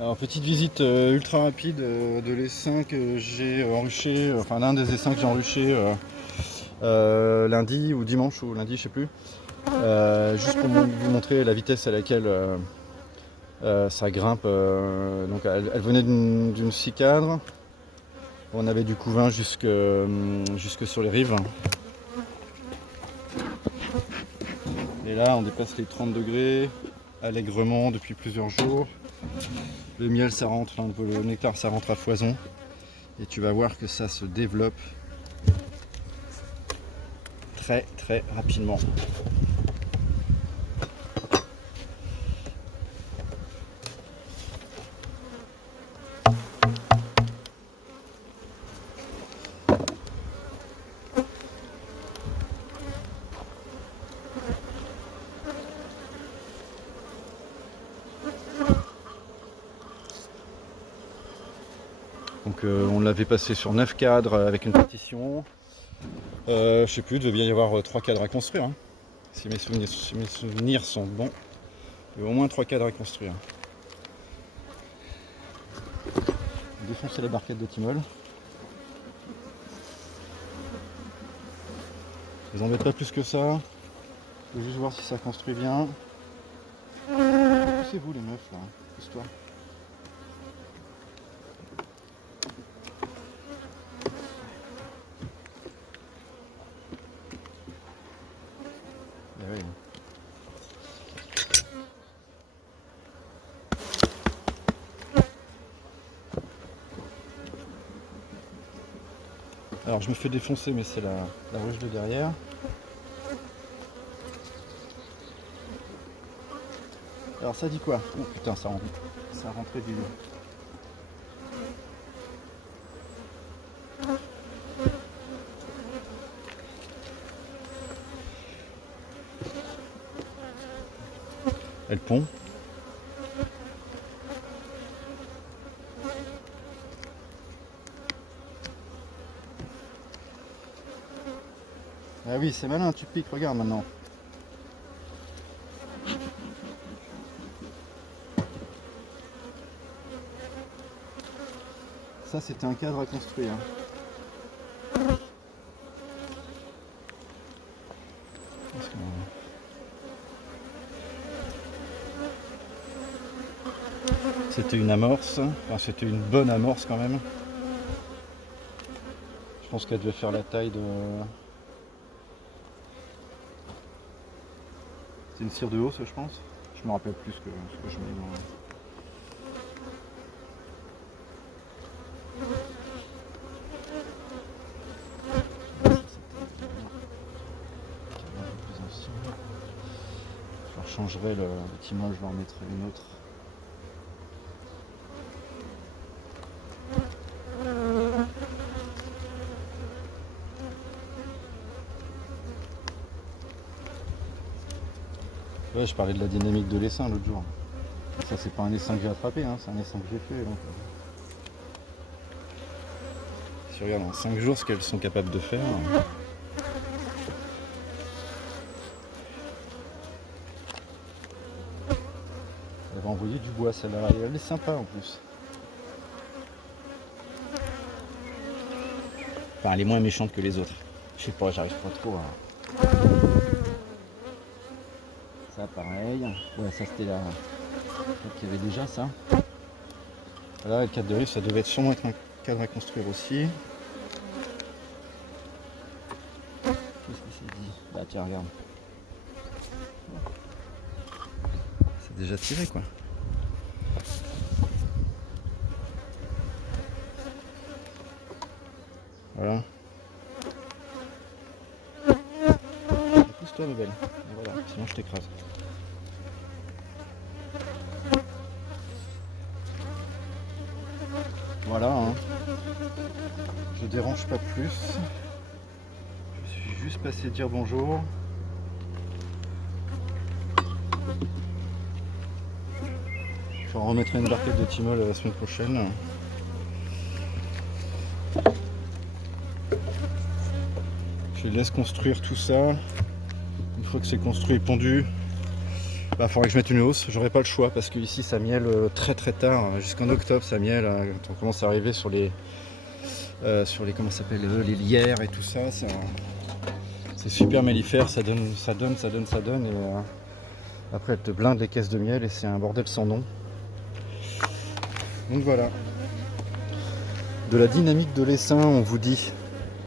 Alors petite visite ultra rapide de l'essaim que j'ai enruché, enfin l'un des essaims que j'ai enruché lundi ou dimanche ou lundi je sais plus. Juste pour vous montrer la vitesse à laquelle ça grimpe. Donc elle venait d'une cicadre. On avait du couvain jusque sur les rives. Et là on dépasse les 30 degrés allègrement depuis plusieurs jours. Le miel ça rentre, le nectar ça rentre à foison. Et tu vas voir que ça se développe très très rapidement. Donc on l'avait passé sur 9 cadres avec une partition. Je sais plus, il devait bien y avoir 3 cadres à construire. Hein. Si mes souvenirs sont bons, il y a au moins 3 cadres à construire. Défoncer la barquette de Tymol. Je les embête pas plus que ça. Je veux juste voir si ça construit bien. C'est vous les meufs là, histoire. Oui. Alors je me fais défoncer mais c'est la ruche de derrière. Alors ça dit quoi? Oh putain ça rentrait du... Elle pond. Ah oui c'est malin, tu piques, regarde maintenant. Ça c'était un cadre à construire. C'était une amorce, enfin c'était une bonne amorce quand même. Je pense qu'elle devait faire la taille de... C'est une cire de hausse je pense. Je me rappelle plus ce que je mets dans... Je changerai le Tymol, je vais en mettre une autre. Ouais, je parlais de la dynamique de l'essaim l'autre jour. Ça c'est pas un essaim que j'ai attrapé, hein, c'est un essaim que j'ai fait. Donc... Si tu regardes en 5 jours ce qu'elles sont capables de faire. Elle va envoyer du bois celle-là, elle est sympa en plus. Enfin elle est moins méchante que les autres. Je sais pas, j'arrive pas trop à... Ça pareil. Ouais ça c'était là. Il y avait déjà ça. Là le cadre de rive ça devait être sûrement être un cadre à construire aussi. Qu'est-ce que c'est dit? Bah tiens regarde. C'est déjà tiré quoi. Voilà. Pousse-toi ma belle. Voilà, sinon je t'écrase. Voilà, hein. Je dérange pas plus. Je suis juste passé dire bonjour. Je remettrai une barquette de Tymol la semaine prochaine. Je laisse construire tout ça. Une fois que c'est construit et pondu, Bah, faudrait que je mette une hausse, j'aurais pas le choix parce que ici ça miele très très tard, jusqu'en octobre ça miele, quand on commence à arriver sur les comment ça s'appelle, les lierres et tout ça, c'est super mellifère, ça donne et après elle te blinde les caisses de miel et c'est un bordel sans nom. Donc voilà. De la dynamique de l'essaim on vous dit.